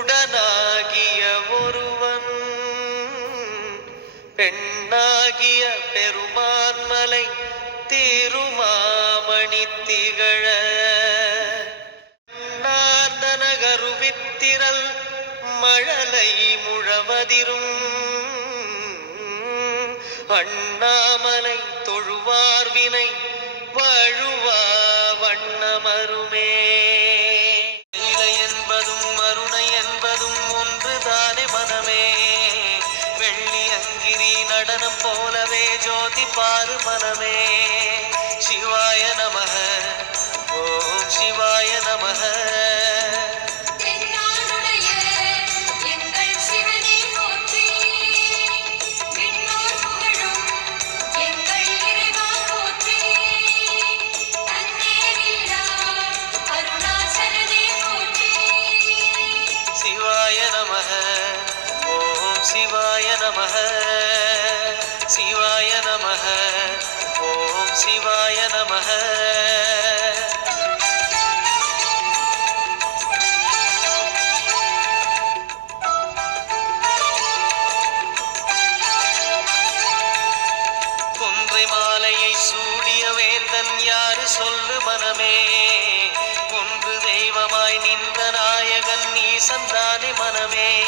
உடனாகிய ஒருவன் பெண்ணாகிய பெருமான்மலை திருமாமணி திகழ நார்ந்தனகருவித்திரல் மழலை முழவதிரும் அண்ணாமலை தொழுவார்வினை வழுவா வண்ணமருமே. இலை என்பதும் மருணை என்பதும் ஒன்றுதானே மனமே. வெள்ளி அங்கிரி நடனம் போலவே ஜோதி பாரு மனமே. சிவாய நமக ஓம் சிவாய நமக. சிவாய நமக ஓம் சிவாய நமக. சிவாய நமக ஓம் சிவாய நமக. கொன்றை மாலையை சூடிய வேந்தன் யாரு சொல்லு மனமே. ஒன்று தெய்வமாய் நின்ற நாயகன் நீ சந்தானே மனமே.